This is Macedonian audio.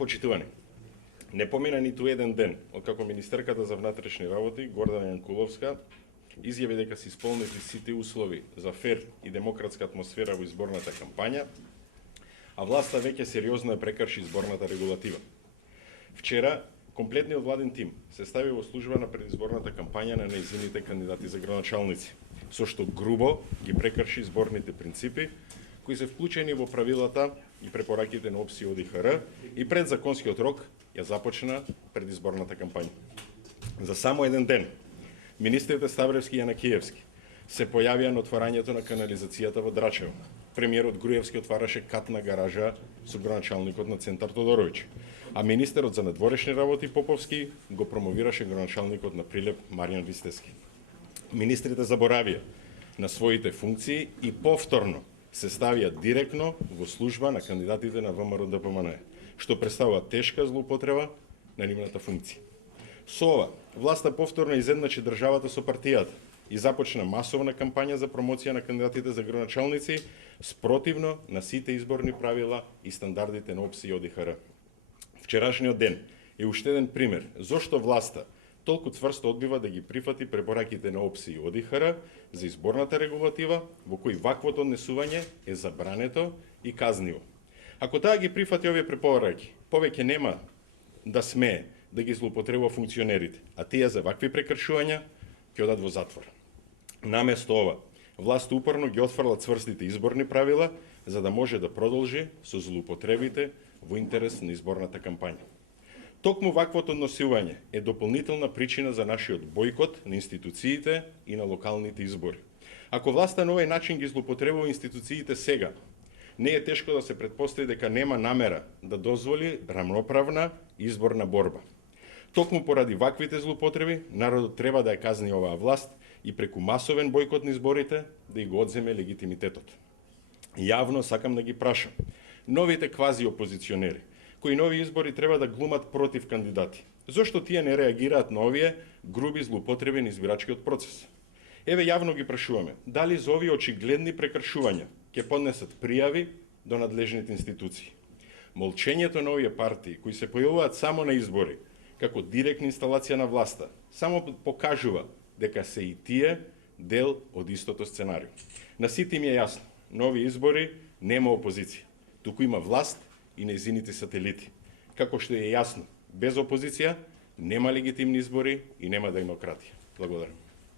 Почитувани, не помина ниту еден ден откако министерката за внатрешни работи Гордана Јанкуловска изјави дека се исполнети сите услови за фер и демократска атмосфера во изборната кампања, а власта веќе сериозно ја прекрши изборната регулатива. Вчера комплетниот владин тим се стави во служба на предизборната кампања на нејзините кандидати за градоначалници, со што грубо ги прекрши изборните принципи кои се вклучени во правилата и препораките на ОПСИ и ОДИХР и пред законскиот рок ја започна предизборната кампања. За само еден ден, министрите Ставревски и Јанакиевски се појавија на отварањето на канализацијата во Драчево. Премиерот Груевски отвараше катна гаража со градоначалникот на Центар Тодоровиќ, а министерот за надворешни работи Поповски го промовираше градоначалникот на Прилеп Маријан Ристевски. Министрите заборавија на своите функции и повторно се ставија директно во служба на кандидатите на ВМРО ДПМН, што представува тешка злоупотреба на нивната функција. Со ова, власта повторно изедначи државата со партијата и започна масовна кампања за промоција на кандидатите за градоначалници спротивно на сите изборни правила и стандардите на ОПСИ и ОДИХР. Вчерашниот ден е уште еден пример зошто власта толку цврсто одбива да ги прифати препораките на ОПСИ и ОДИХР за изборната регулатива, во кој ваквото однесување е забрането и казниво. Ако таа ги прифати овие препораки, повеќе нема да смее да ги злоупотребува функционерите, а тие за вакви прекршувања ќе одат во затвор. Наместо ова, власт упорно ги отфрла цврстите изборни правила за да може да продолжи со злоупотребите во интерес на изборната кампања. Токму ваквото однесување е дополнителна причина за нашиот бојкот на институциите и на локалните избори. Ако власта на овој начин ги злоупотребува институциите сега, не е тешко да се претпостави дека нема намера да дозволи рамноправна изборна борба. Токму поради ваквите злоупотреби, народот треба да ја казни оваа власт и преку масовен бојкот на изборите да ја го одземе легитимитетот. Јавно сакам да ги прашам новите квази опозиционери, кои нови избори треба да глумат против кандидати. Зошто тие не реагираат на овие груби злоупотреби на избирачкиот процес? Еве јавно ги прашуваме, дали за овие очигледни прекршувања ќе поднесат пријави до надлежните институции? Молчењето на овие партии, кои се појавуваат само на избори, како директна инсталација на власта, само покажува дека се и тие дел од истото сценарио. На сите им е јасно, нови избори нема опозиција, туку има власт и нејзините сателити. Како што е јасно, без опозиција нема легитимни избори и нема демократија. Благодарам.